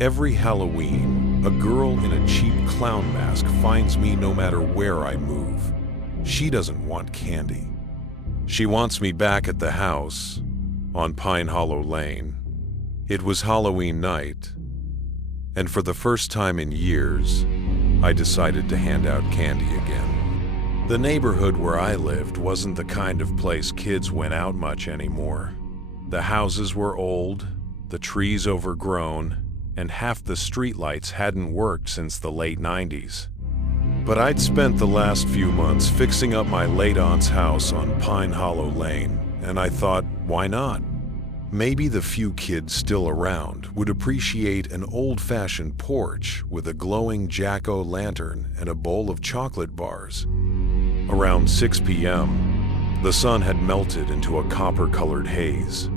Every Halloween, a girl in a cheap clown mask finds me no matter where I move. She doesn't want candy. She wants me back at the house on Pine Hollow Lane. It was Halloween night, and for the first time in years, I decided to hand out candy again. The neighborhood where I lived wasn't the kind of place kids went out much anymore. The houses were old, the trees overgrown, and half the streetlights hadn't worked since the late 90s. But I'd spent the last few months fixing up my late aunt's house on Pine Hollow Lane, and I thought, why not? Maybe the few kids still around would appreciate an old-fashioned porch with a glowing jack-o'-lantern and a bowl of chocolate bars. Around 6 p.m., the sun had melted into a copper-colored haze.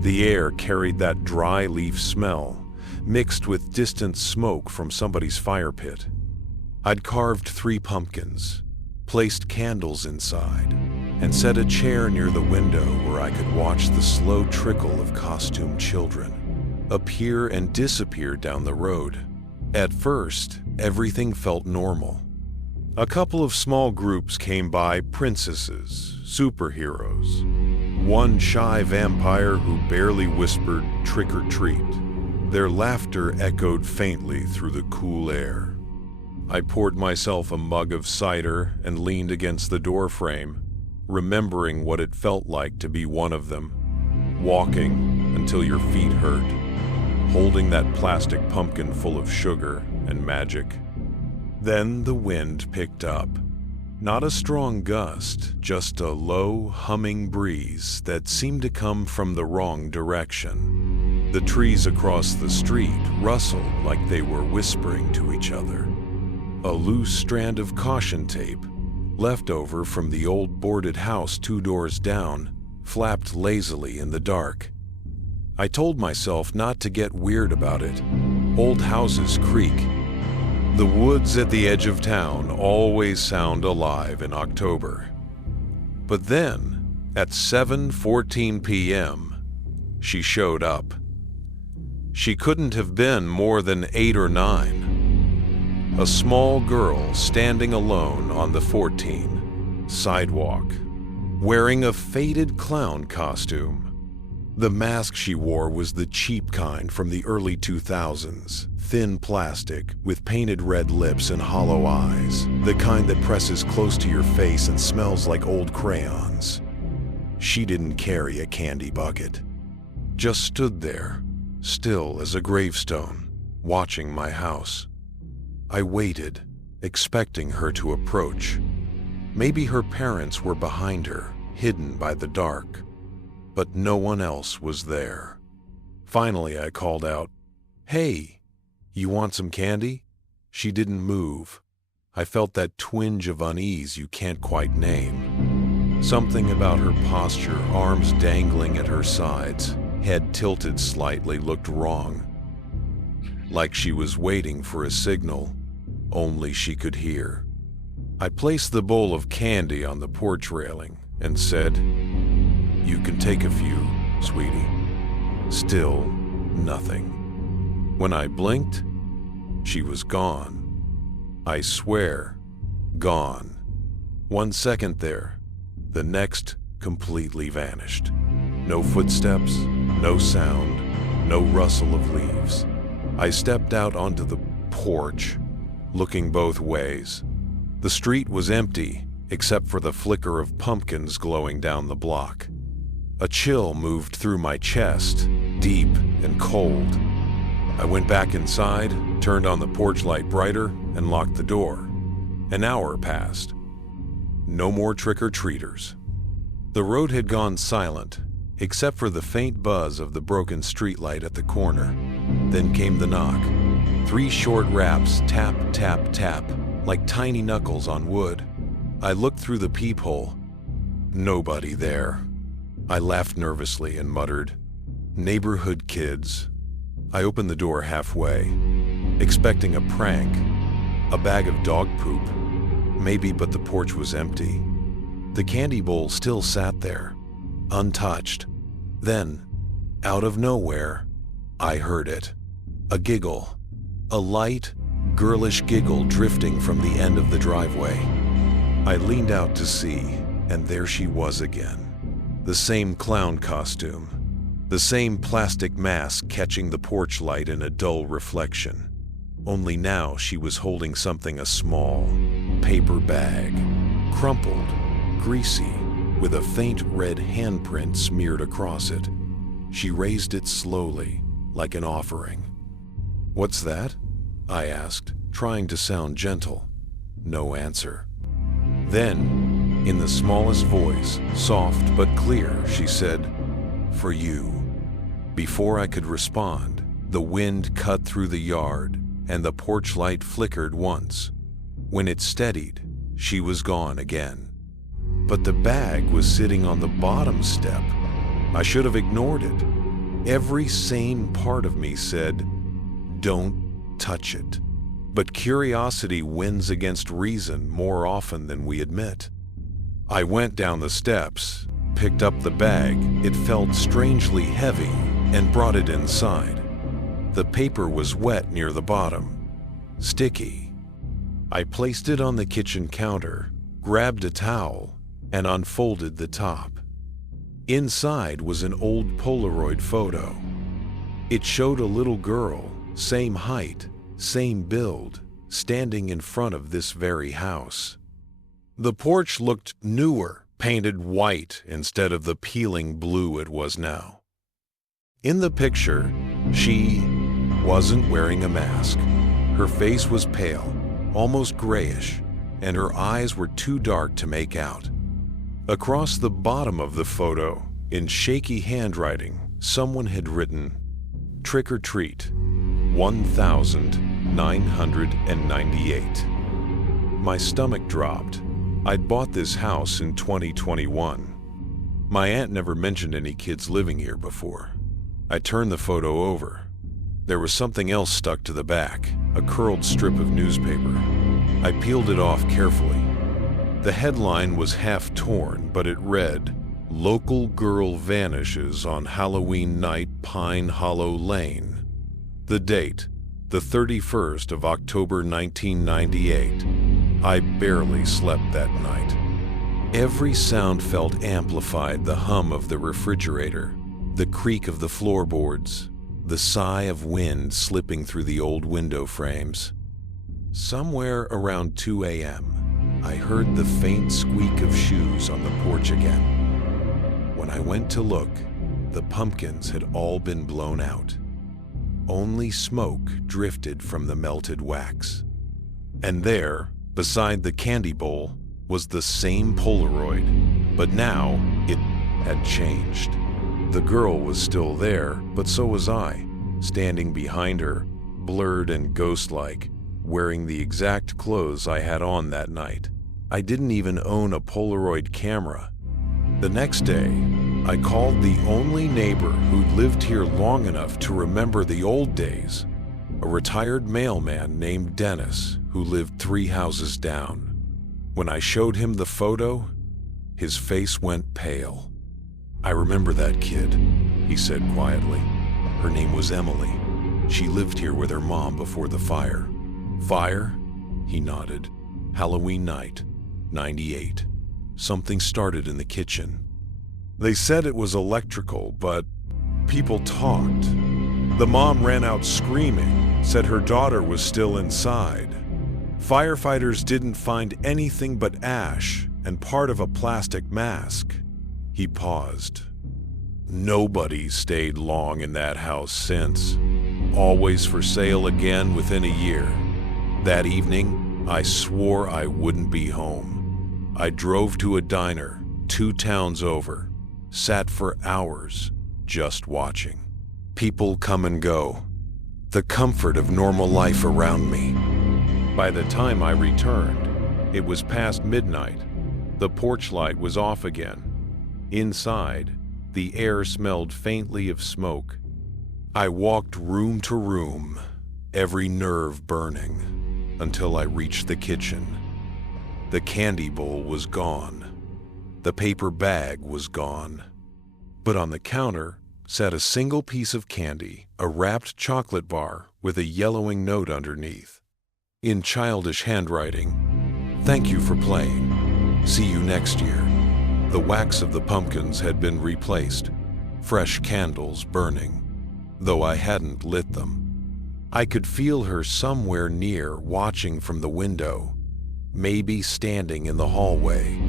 The air carried that dry leaf smell, mixed with distant smoke from somebody's fire pit. I'd carved 3 pumpkins, placed candles inside, and set a chair near the window where I could watch the slow trickle of costumed children appear and disappear down the road. At first, everything felt normal. A couple of small groups came by: princesses, superheroes, one shy vampire who barely whispered trick or treat. Their laughter echoed faintly through the cool air. I poured myself a mug of cider and leaned against the doorframe, remembering what it felt like to be one of them, walking until your feet hurt, holding that plastic pumpkin full of sugar and magic. Then the wind picked up. Not a strong gust, just a low, humming breeze that seemed to come from the wrong direction. The trees across the street rustled like they were whispering to each other. A loose strand of caution tape, left over from the old boarded house 2 doors down, flapped lazily in the dark. I told myself not to get weird about it. Old houses creak. The woods at the edge of town always sound alive in October. But then, at 7:14 p.m., she showed up. She couldn't have been more than 8 or 9. A small girl standing alone on the 14 sidewalk, wearing a faded clown costume. The mask she wore was the cheap kind from the early 2000s, thin plastic with painted red lips and hollow eyes, the kind that presses close to your face and smells like old crayons. She didn't carry a candy bucket, just stood there, still as a gravestone, watching my house. I waited, expecting her to approach. Maybe her parents were behind her, hidden by the dark. But no one else was there. Finally, I called out, "Hey, you want some candy?" She didn't move. I felt that twinge of unease you can't quite name. Something about her posture, arms dangling at her sides, head tilted slightly, looked wrong. Like she was waiting for a signal only she could hear. I placed the bowl of candy on the porch railing and said, "You can take a few, sweetie." Still nothing. When I blinked, she was gone. I swear, gone. 1 second there, the next completely vanished. No footsteps, no sound, no rustle of leaves. I stepped out onto the porch, looking both ways. The street was empty, except for the flicker of pumpkins glowing down the block. A chill moved through my chest, deep and cold. I went back inside, turned on the porch light brighter, and locked the door. An hour passed. No more trick-or-treaters. The road had gone silent, except for the faint buzz of the broken streetlight at the corner. Then came the knock. 3 short raps, tap, tap, tap, like tiny knuckles on wood. I looked through the peephole. Nobody there. I laughed nervously and muttered, "Neighborhood kids." I opened the door halfway, expecting a prank, a bag of dog poop, maybe, but the porch was empty. The candy bowl still sat there, untouched. Then, out of nowhere, I heard it. A giggle. A light, girlish giggle drifting from the end of the driveway. I leaned out to see, and there she was again. The same clown costume. The same plastic mask catching the porch light in a dull reflection. Only now she was holding something, a small paper bag, crumpled, greasy, with a faint red handprint smeared across it. She raised it slowly, like an offering. "What's that?" I asked, trying to sound gentle. No answer. Then, in the smallest voice, soft but clear, she said, "For you." Before I could respond, the wind cut through the yard, and the porch light flickered once. When it steadied, she was gone again. But the bag was sitting on the bottom step. I should have ignored it. Every sane part of me said, "Don't touch it." But curiosity wins against reason more often than we admit. I went down the steps, picked up the bag. It felt strangely heavy, and brought it inside. The paper was wet near the bottom, sticky. I placed it on the kitchen counter, grabbed a towel, and unfolded the top. Inside was an old Polaroid photo. It showed a little girl, same height, same build, standing in front of this very house. The porch looked newer, painted white instead of the peeling blue it was now. In the picture, she wasn't wearing a mask. Her face was pale, almost grayish, and her eyes were too dark to make out. Across the bottom of the photo, in shaky handwriting, someone had written, "Trick or treat, 1998. My stomach dropped. I'd bought this house in 2021. My aunt never mentioned any kids living here before. I turned the photo over. There was something else stuck to the back, a curled strip of newspaper. I peeled it off carefully. The headline was half torn, but it read, "Local girl vanishes on Halloween night, Pine Hollow Lane." The date, the 31st of October 1998. I barely slept that night. Every sound felt amplified, the hum of the refrigerator, the creak of the floorboards, the sigh of wind slipping through the old window frames. Somewhere around 2 a.m., I heard the faint squeak of shoes on the porch again. When I went to look, the pumpkins had all been blown out. Only smoke drifted from the melted wax. And there, beside the candy bowl, was the same Polaroid, but now it had changed. The girl was still there, but so was I, standing behind her, blurred and ghost-like, wearing the exact clothes I had on that night. I didn't even own a Polaroid camera. The next day, I called the only neighbor who'd lived here long enough to remember the old days, a retired mailman named Dennis who lived 3 houses down. When I showed him the photo, his face went pale. "I remember that kid," he said quietly. "Her name was Emily. She lived here with her mom before the fire." "Fire?" He nodded. "Halloween night, 98. Something started in the kitchen. They said it was electrical, but people talked. The mom ran out screaming, said her daughter was still inside. Firefighters didn't find anything but ash and part of a plastic mask." He paused. "Nobody stayed long in that house since. Always for sale again within a year. That evening, I swore I wouldn't be home. I drove to a diner 2 towns over, sat for hours just watching. People come and go. The comfort of normal life around me. By the time I returned, it was past midnight. The porch light was off again. Inside, the air smelled faintly of smoke. I walked room to room, every nerve burning, until I reached the kitchen. The candy bowl was gone. The paper bag was gone. But on the counter sat a single piece of candy, a wrapped chocolate bar with a yellowing note underneath. In childish handwriting, "Thank you for playing. See you next year." The wax of the pumpkins had been replaced, fresh candles burning, though I hadn't lit them. I could feel her somewhere near, watching from the window, maybe standing in the hallway.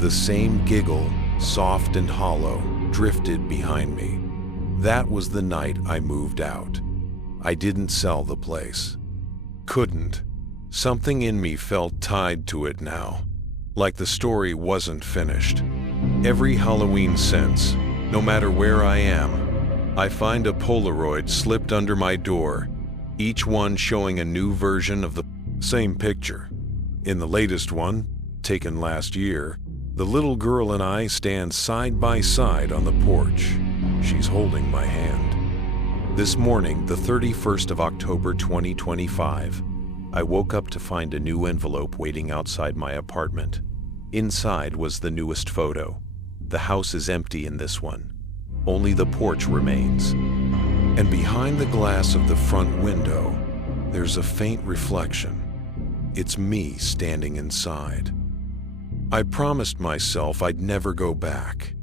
The same giggle, soft and hollow, drifted behind me. That was the night I moved out. I didn't sell the place. Couldn't. Something in me felt tied to it now, like the story wasn't finished. Every Halloween since, no matter where I am, I find a Polaroid slipped under my door, each one showing a new version of the same picture. In the latest one, taken last year, the little girl and I stand side by side on the porch. She's holding my hand. This morning, the 31st of October 2025, I woke up to find a new envelope waiting outside my apartment. Inside was the newest photo. The house is empty in this one. Only the porch remains. And behind the glass of the front window, there's a faint reflection. It's me standing inside. I promised myself I'd never go back.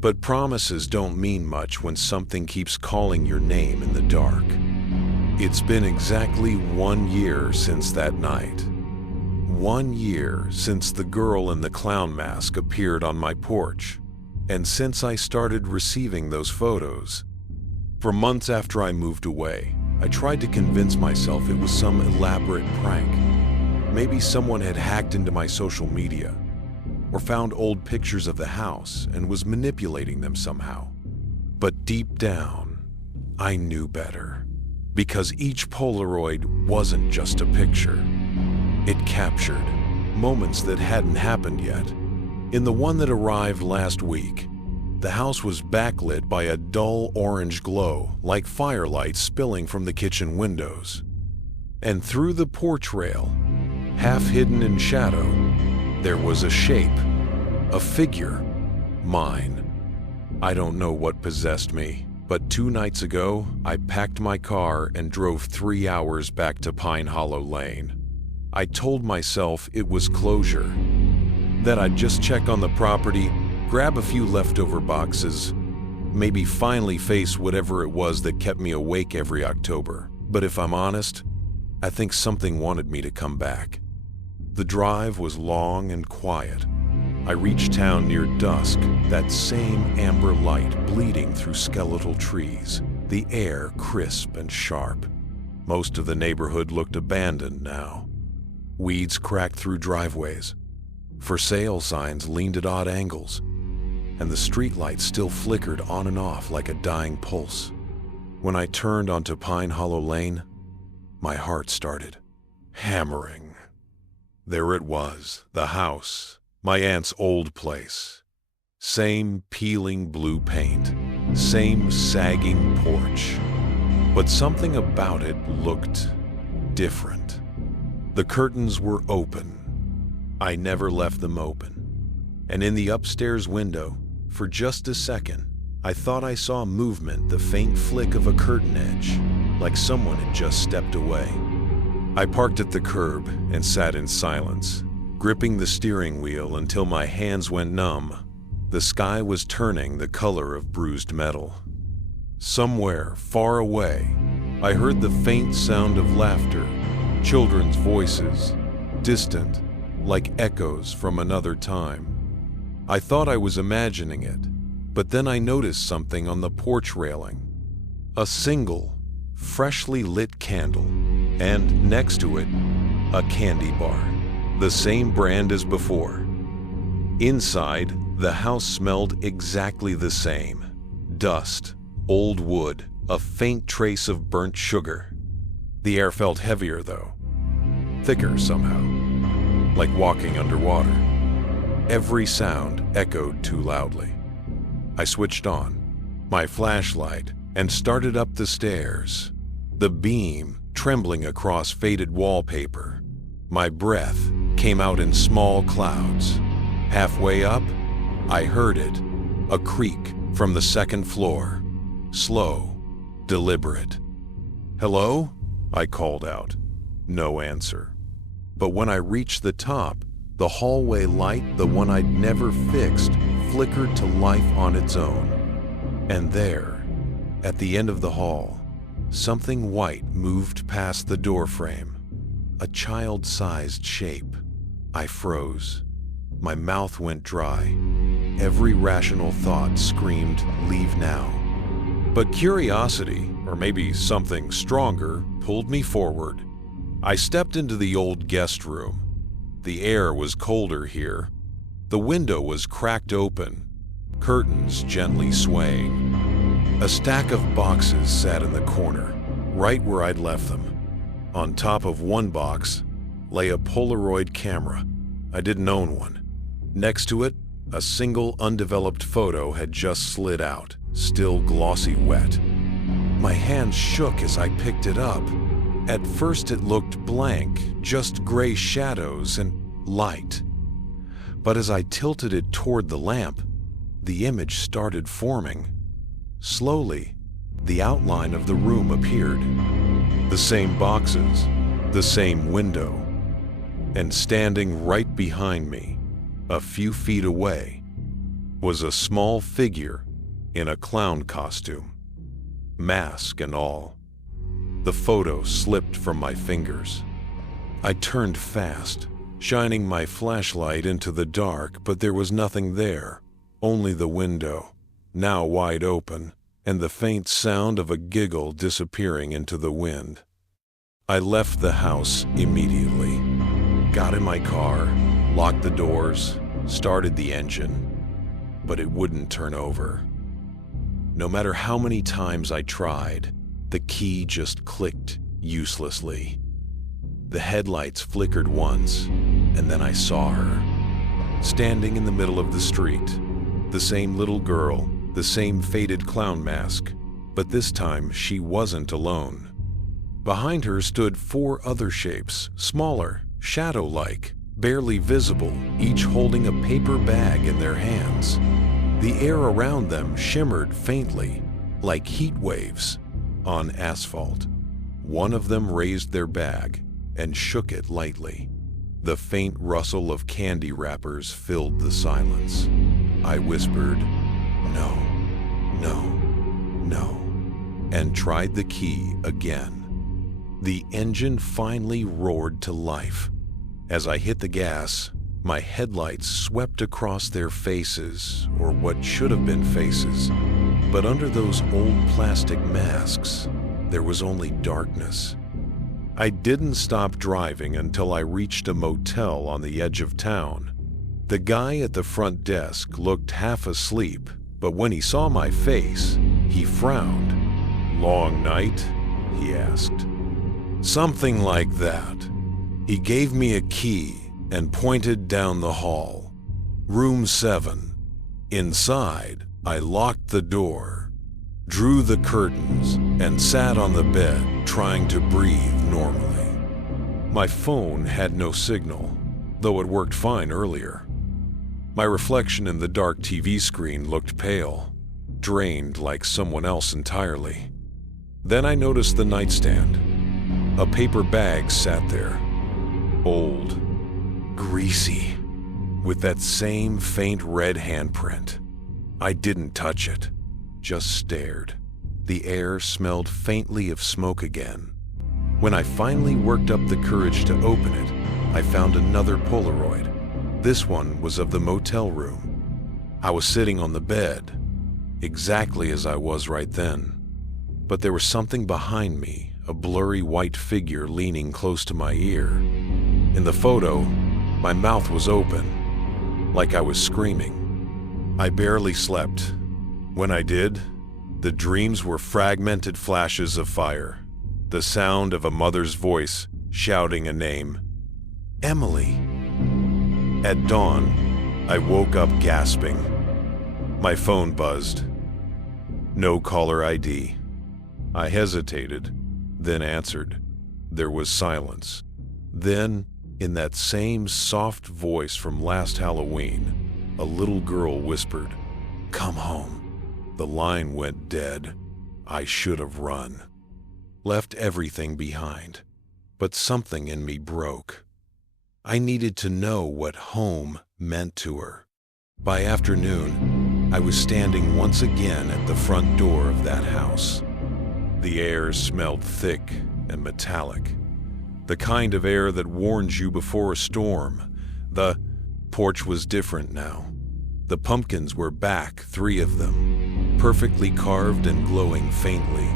But promises don't mean much when something keeps calling your name in the dark. It's been exactly 1 year since that night. 1 year since the girl in the clown mask appeared on my porch, and since I started receiving those photos. For months after I moved away, I tried to convince myself it was some elaborate prank. Maybe someone had hacked into my social media, or found old pictures of the house and was manipulating them somehow. But deep down, I knew better. Because each Polaroid wasn't just a picture. It captured moments that hadn't happened yet. In the one that arrived last week, the house was backlit by a dull orange glow, like firelight spilling from the kitchen windows. And through the porch rail, half hidden in shadow, there was a shape, a figure, mine. I don't know what possessed me, but 2 nights ago, I packed my car and drove 3 hours back to Pine Hollow Lane. I told myself it was closure, that I'd just check on the property, grab a few leftover boxes, maybe finally face whatever it was that kept me awake every October. But if I'm honest, I think something wanted me to come back. The drive was long and quiet. I reached town near dusk, that same amber light bleeding through skeletal trees, the air crisp and sharp. Most of the neighborhood looked abandoned now. Weeds cracked through driveways. For sale signs leaned at odd angles, and the streetlights still flickered on and off like a dying pulse. When I turned onto Pine Hollow Lane, my heart started hammering. There it was, the house, my aunt's old place. Same peeling blue paint, same sagging porch. But something about it looked different. The curtains were open. I never left them open. And in the upstairs window, for just a second, I thought I saw movement, the faint flick of a curtain edge, like someone had just stepped away. I parked at the curb and sat in silence, gripping the steering wheel until my hands went numb. The sky was turning the color of bruised metal. Somewhere far away, I heard the faint sound of laughter, children's voices, distant, like echoes from another time. I thought I was imagining it, but then I noticed something on the porch railing. A single, freshly lit candle, and next to it, a candy bar, the same brand as before. Inside, the house smelled exactly the same. Dust, old wood, a faint trace of burnt sugar. The air felt heavier though, thicker somehow, like walking underwater. Every sound echoed too loudly. I switched on my flashlight and started up the stairs, the beam trembling across faded wallpaper. My breath came out in small clouds. Halfway up, I heard it, a creak from the second floor, slow, deliberate. "Hello?" I called out. No answer. But when I reached the top, the hallway light, the one I'd never fixed, flickered to life on its own. And there, at the end of the hall, something white moved past the doorframe. A child-sized shape. I froze. My mouth went dry. Every rational thought screamed, "Leave now." But curiosity, or maybe something stronger, pulled me forward. I stepped into the old guest room. The air was colder here. The window was cracked open, curtains gently swaying. A stack of boxes sat in the corner, right where I'd left them. On top of one box lay a Polaroid camera. I didn't own one. Next to it, a single undeveloped photo had just slid out, still glossy wet. My hands shook as I picked it up. At first it looked blank, just gray shadows and light. But as I tilted it toward the lamp, the image started forming. Slowly, the outline of the room appeared. The same boxes, the same window. And standing right behind me, a few feet away, was a small figure in a clown costume, mask and all. The photo slipped from my fingers. I turned fast, shining my flashlight into the dark, but there was nothing there, only the window, now wide open, and the faint sound of a giggle disappearing into the wind. I left the house immediately, got in my car, locked the doors, started the engine, but it wouldn't turn over. No matter how many times I tried, the key just clicked uselessly. The headlights flickered once, and then I saw her, standing in the middle of the street. The same little girl, the same faded clown mask, but this time she wasn't alone. Behind her stood 4 other shapes, smaller, shadow-like, barely visible, each holding a paper bag in their hands. The air around them shimmered faintly, like heat waves on asphalt. One of them raised their bag and shook it lightly. The faint rustle of candy wrappers filled the silence. I whispered, "No, no, no," and tried the key again. The engine finally roared to life. As I hit the gas, my headlights swept across their faces, or what should have been faces. But under those old plastic masks, there was only darkness. I didn't stop driving until I reached a motel on the edge of town. The guy at the front desk looked half asleep, but when he saw my face, he frowned. "Long night?" he asked. "Something like that." He gave me a key and pointed down the hall. "Room 7. Inside, I locked the door, drew the curtains, and sat on the bed trying to breathe normally. My phone had no signal, though it worked fine earlier. My reflection in the dark TV screen looked pale, drained like someone else entirely. Then I noticed the nightstand. A paper bag sat there, old, greasy, with that same faint red handprint. I didn't touch it, just stared. The air smelled faintly of smoke again. When I finally worked up the courage to open it, I found another Polaroid. This one was of the motel room. I was sitting on the bed, exactly as I was right then. But there was something behind me, a blurry white figure leaning close to my ear. In the photo, my mouth was open, like I was screaming. I barely slept. When I did, the dreams were fragmented flashes of fire, the sound of a mother's voice shouting a name, "Emily." At dawn, I woke up gasping. My phone buzzed. No caller ID. I hesitated, then answered. There was silence. Then, in that same soft voice from last Halloween, a little girl whispered, "Come home." The line went dead. I should have run. left everything behind, but something in me broke. I needed to know what home meant to her. By afternoon, I was standing once again at the front door of that house. The air smelled thick and metallic, the kind of air that warns you before a storm. The porch was different now. The pumpkins were back, 3 of them, perfectly carved and glowing faintly,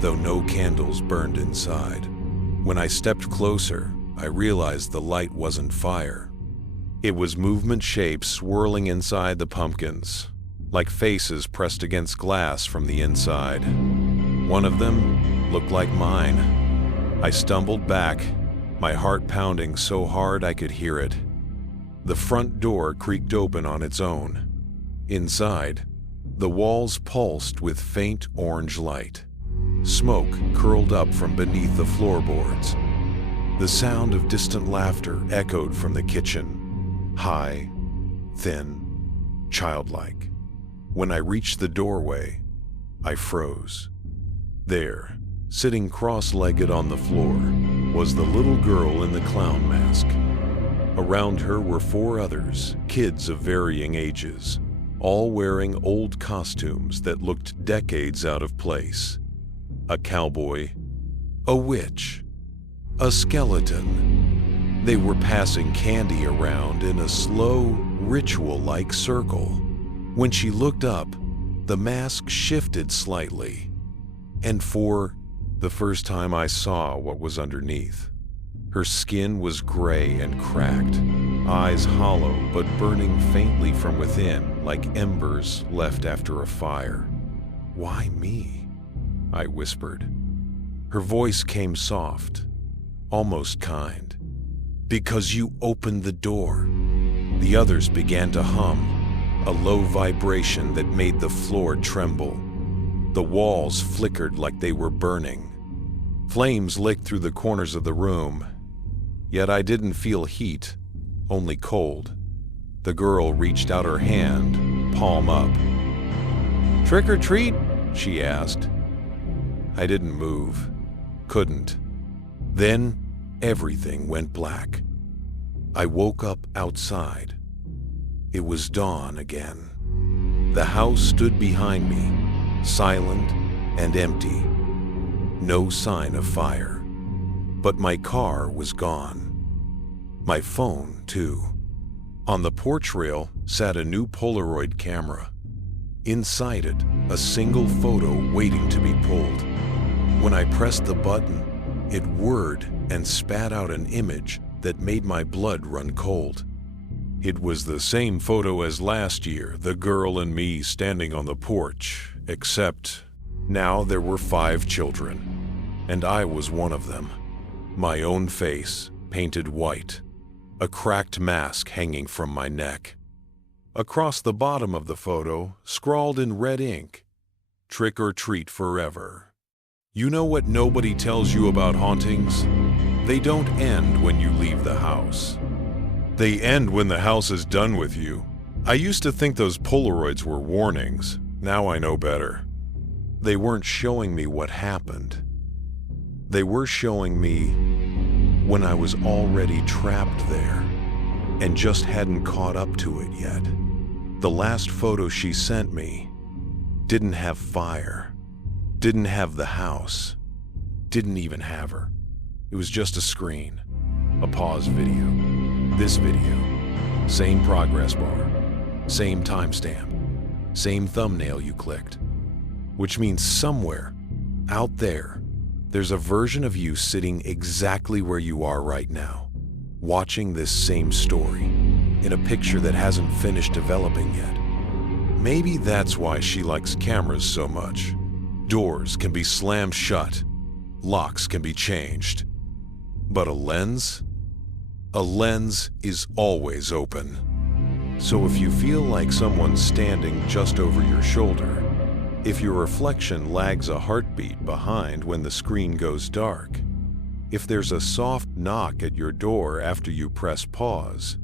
though no candles burned inside. When I stepped closer, I realized the light wasn't fire. It was movement shapes swirling inside the pumpkins, like faces pressed against glass from the inside. One of them looked like mine. I stumbled back, my heart pounding so hard I could hear it. The front door creaked open on its own. Inside, the walls pulsed with faint orange light. Smoke curled up from beneath the floorboards. The sound of distant laughter echoed from the kitchen, high, thin, childlike. When I reached the doorway, I froze. There, sitting cross-legged on the floor, was the little girl in the clown mask. Around her were 4 others, kids of varying ages, all wearing old costumes that looked decades out of place. A cowboy, a witch, a skeleton. They were passing candy around in a slow, ritual-like circle. When she looked up, the mask shifted slightly, and for the first time I saw what was underneath. Her skin was gray and cracked, eyes hollow but burning faintly from within like embers left after a fire. "Why me?" I whispered. Her voice came soft, almost kind. "Because you opened the door." The others began to hum, a low vibration that made the floor tremble. The walls flickered like they were burning. Flames licked through the corners of the room, yet I didn't feel heat, only cold. The girl reached out her hand, palm up. "Trick or treat?" she asked. I didn't move, couldn't. Then everything went black. I woke up outside. It was dawn again. The house stood behind me, silent and empty. No sign of fire. But my car was gone. My phone, too. On the porch rail sat a new Polaroid camera. Inside it, a single photo waiting to be pulled. When I pressed the button, it whirred and spat out an image that made my blood run cold. It was the same photo as last year, the girl and me standing on the porch, except now there were 5 children, and I was one of them. My own face, painted white, a cracked mask hanging from my neck. Across the bottom of the photo, scrawled in red ink, "Trick or treat forever." You know what nobody tells you about hauntings? They don't end when you leave the house. They end when the house is done with you. I used to think those Polaroids were warnings. Now I know better. They weren't showing me what happened. They were showing me when I was already trapped there and just hadn't caught up to it yet. The last photo she sent me didn't have fire, didn't have the house, didn't even have her. It was just a screen, a pause video. This video, same progress bar, same timestamp, same thumbnail you clicked. Which means somewhere, out there, there's a version of you sitting exactly where you are right now, watching this same story, in a picture that hasn't finished developing yet. Maybe that's why she likes cameras so much. Doors can be slammed shut, locks can be changed. But a lens? A lens is always open. So if you feel like someone's standing just over your shoulder, if your reflection lags a heartbeat behind when the screen goes dark, if there's a soft knock at your door after you press pause,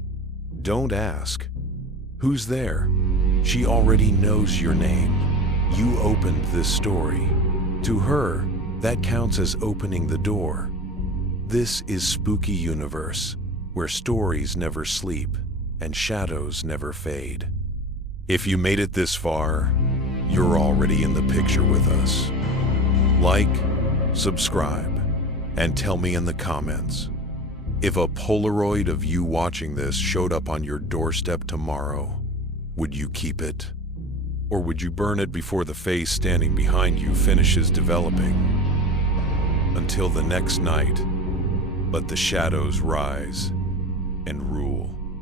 don't ask. Who's there? She already knows your name. You opened this story. To her, that counts as opening the door. This is Spooky Universe, where stories never sleep and shadows never fade. If you made it this far, you're already in the picture with us. Like, subscribe, and tell me in the comments. If a Polaroid of you watching this showed up on your doorstep tomorrow, would you keep it? Or would you burn it before the face standing behind you finishes developing? Until the next night, let the shadows rise and rule.